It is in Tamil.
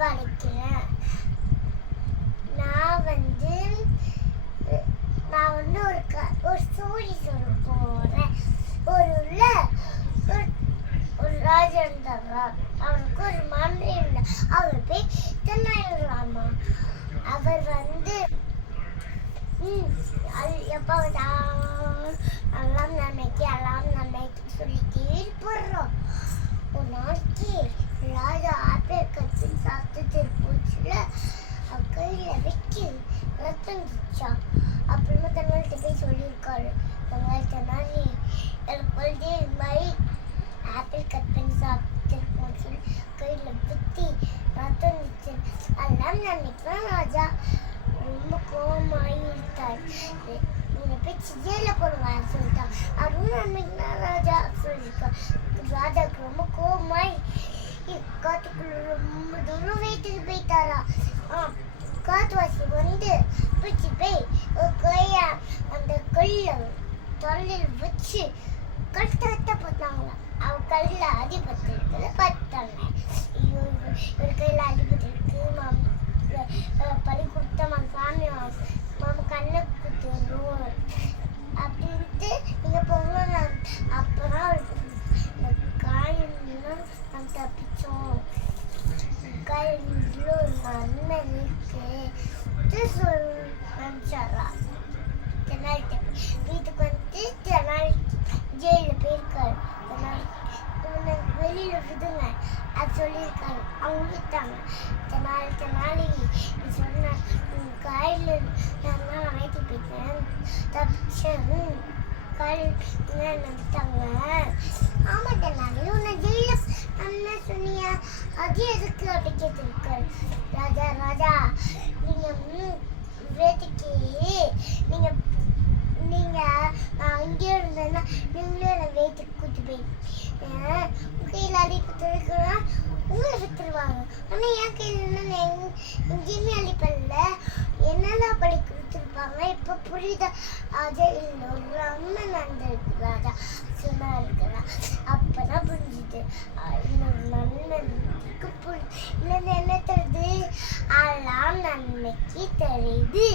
படிக்கிறேன். நான் வந்து ஒரு ஸ்டோரி சொல்ல போறேன். ஒரு ராஜா இருந்தாரா, அவருக்கு ஒரு மந்திரி இருந்தார். அவர் போய் தென்னாலிராமா. அவர் வந்து எப்போ எல்லாம் நன்மைக்கு சொல்லிட்டே இருப்போம். ஒரு நாளைக்கு ராஜா ஆப்பிள் கட்சி சாப்பிட்டு போச்சுல, கையில வச்சு ரத்தம் இருந்துச்சா. அப்புறமா தென்னாலிட்ட போய் சொல்லியிருக்காரு, தென்னாலி எனக்கு இது மாதிரி ஆப்பிள் கட் பண்ணி சாப்பிட்டுருக்கோம்னு சொல்லி கையில குத்தி ரத்தம் இருந்துச்சு. அதெல்லாம் நினைக்கிறேன் ராஜா ரொம்ப கோபமாயிருக்காரு. நீங்க போய் ஜெயில போடுவாங்க சொல்லிட்டான். அதுவும் நன்மைக்குன்னா ராஜா சொல்லியிருக்காரு. ராஜாவுக்கு ரொம்ப கோபமாய் காட்டுக்குள்ள ரொம்ப தூரம் வீட்டுக்கு போயிட்டாரா. காட்டுவாசி வந்து பிடிச்சி போய் கைய அந்த கல்ல தொழில் வச்சு கட்ட போட்டாங்களா. அவ கல்ல அடிபட்டு இருக்குது பட்டாங்க. ஒரு கையில அடிபட்டு இருக்கு. பறி கொடுத்த சாமி மாமா கண்ணை குத்துரும் அப்படின்ட்டு நீங்க போங்க. அப்பதான் காயம்லாம் நம்ம தப்பிச்சோம். காயில ஒரு நன்மை இருக்கு நினைச்சாரா. தென்னாலிட்ட வீட்டுக்கு வந்து தென்னாலி ஜெயில போயிருக்காரு. வெளியில விடுங்க அது சொல்லியிருக்காரு. அவங்க விட்டாங்க. தென்னாலி சொன்ன காயில நான் ஆயிட்டு போயிட்டேன் தப்பிச்சேன். காயில் நினைத்தாங்க. ஆமா தென்னாலி உன்னை ஜெயில அண்ணா சொன்னியா, அது எதுக்கு அப்படி கேட்டிருக்காரு. ராஜா நீங்க வேட்டைக்கு நீங்க இங்கே இருந்தேன்னா நீங்களே என்னை வேட்டைக்கு கூட்டு போய் கையில் அடிப்பட்டுருக்குன்னா உங்களை விட்டுருவாங்க. ஆனால் என் கையில் எங்கேயுமே அடிப்படல. என்னெல்லாம் படி கொடுத்துருப்பாங்க. இப்போ புரியுதா? அது இல்லை ஒரு அம்மா நடந்திருக்கு ராஜா சொன்னா இருக்கிறா. அப்பதான் புரிஞ்சுது இன்னொரு நன்மைக்கு இல்லைன்னு என்ன தெரியுது. அதெல்லாம் நன்மைக்கு தெரியுது.